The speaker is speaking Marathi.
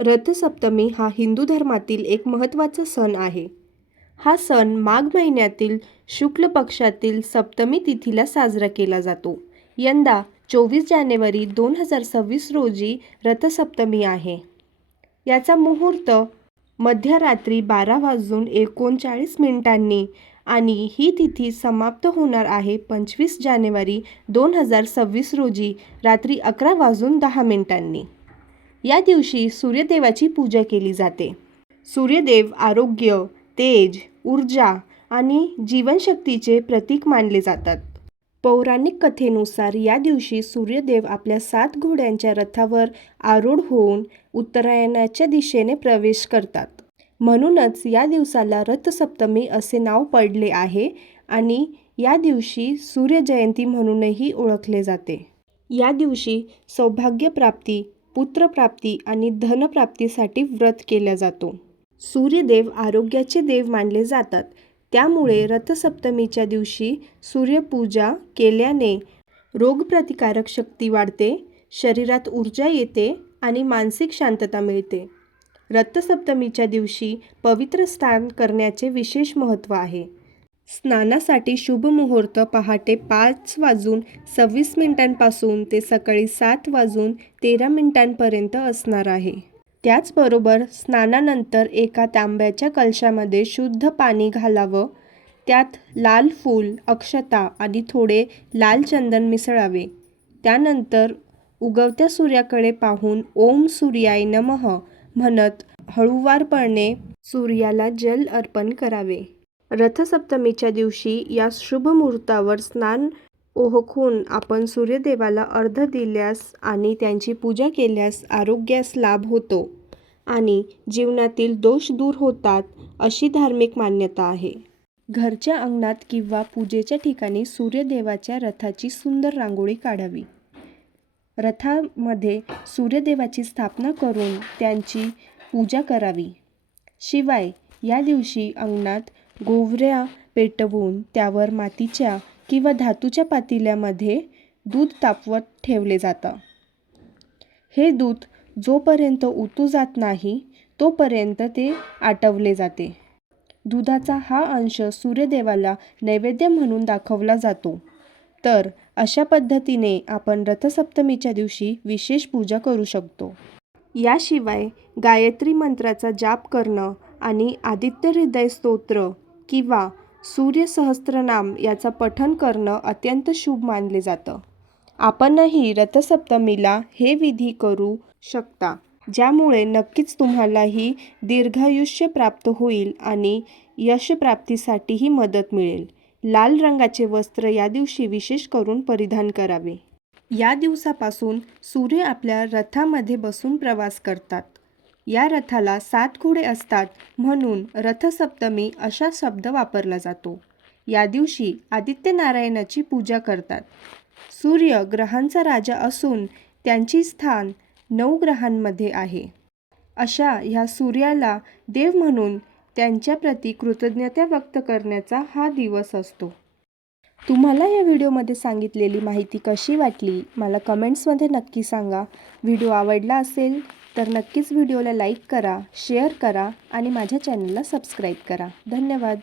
रथसप्तमी हा हिंदू धर्मातील एक महत्त्वाचा सण आहे. हा सण माघ महिन्यातील शुक्ल पक्षातील सप्तमी तिथीला साजरा केला जातो. यंदा 24 जानेवारी 2026 रोजी रथसप्तमी आहे. याचा मुहूर्त मध्यरात्री 12:39 आणि ही तिथी समाप्त होणार आहे 25 जानेवारी 2026 रोजी रात्री 11:10. या दिवशी सूर्यदेवाची पूजा केली जाते. सूर्यदेव आरोग्य, तेज, ऊर्जा आणि जीवनशक्तीचे प्रतीक मानले जातात. पौराणिक कथेनुसार या दिवशी सूर्यदेव आपल्या 7 घोड्यांच्या रथावर आरूढ होऊन उत्तरायणाच्या दिशेने प्रवेश करतात. म्हणूनच या दिवसाला रथसप्तमी असे नाव पडले आहे आणि या दिवशी सूर्यजयंती म्हणूनही ओळखले जाते. या दिवशी सौभाग्यप्राप्ती, पुत्रप्राप्ती आणि धनप्राप्तीसाठी व्रत केला जातो. सूर्यदेव आरोग्याचे देव मानले जातात. त्यामुळे रथसप्तमीच्या दिवशी सूर्यपूजा केल्याने रोगप्रतिकारक शक्ती वाढते, शरीरात ऊर्जा येते आणि मानसिक शांतता मिळते. रथसप्तमीच्या दिवशी पवित्र स्नान करण्याचे विशेष महत्त्व आहे. स्नानासाठी शुभ मुहूर्त पहाटे 5:26 पासून ते सकाळी 7:13 पर्यंत असणार आहे. त्याचबरोबर स्नानानंतर एका तांब्याच्या कलशामध्ये शुद्ध पाणी घालावं, त्यात लाल फूल, अक्षता आणि थोडे लाल चंदन मिसळावे. त्यानंतर उगवत्या सूर्याकडे पाहून ओम सूर्याय नमः म्हणत हळुवारपणे सूर्याला जल अर्पण करावे. रथसप्तमीच्या दिवशी या शुभ मुहूर्तावर स्नान ओळखून आपण सूर्यदेवाला अर्घ्य दिल्यास आणि त्यांची पूजा केल्यास आरोग्यास लाभ होतो आणि जीवनातील दोष दूर होतात अशी धार्मिक मान्यता आहे. घरच्या अंगणात किंवा पूजेच्या ठिकाणी सूर्यदेवाच्या रथाची सुंदर रांगोळी काढावी. रथामध्ये सूर्यदेवाची स्थापना करून त्यांची पूजा करावी. शिवाय या दिवशी अंगणात गोवऱ्या पेटवून त्यावर मातीच्या किंवा धातूच्या पातेल्यामध्ये दूध तापवत ठेवले जातं. हे दूध जोपर्यंत उतू जात नाही तोपर्यंत ते आटवले जाते. दुधाचा हा अंश सूर्यदेवाला नैवेद्य म्हणून दाखवला जातो. तर अशा पद्धतीने आपण रथसप्तमीच्या दिवशी विशेष पूजा करू शकतो. याशिवाय गायत्री मंत्राचा जाप करणं आणि आदित्य हृदय स्तोत्र किंवा सूर्य सहस्त्रनाम याचा पठण करणं अत्यंत शुभ मानले जातं. आपणही रथसप्तमीला हे विधी करू शकता, ज्यामुळे नक्कीच तुम्हालाही दीर्घायुष्य प्राप्त होईल आणि यशप्राप्तीसाठीही मदत मिळेल. लाल रंगाचे वस्त्र या दिवशी विशेष करून परिधान करावे. या दिवसापासून सूर्य आपल्या रथामध्ये बसून प्रवास करतात. या रथाला 7 घोडे असतात म्हणून रथसप्तमी असा शब्द वापरला जातो. या दिवशी आदित्य नारायणाची पूजा करतात. सूर्य ग्रहांचा राजा असून त्यांची स्थान 9 ग्रहांमध्ये आहे. अशा ह्या सूर्याला देव म्हणून त्यांच्याप्रती कृतज्ञता व्यक्त करण्याचा हा दिवस असतो. तुम्हाला या व्हिडिओमध्ये सांगितलेली माहिती कशी वाटली मला कमेंट्समध्ये नक्की सांगा. व्हिडिओ आवडला असेल तर नक्कीच व्हिडिओला लाईक करा, शेअर करा आणि माझ्या चॅनलला सबस्क्राईब करा. धन्यवाद.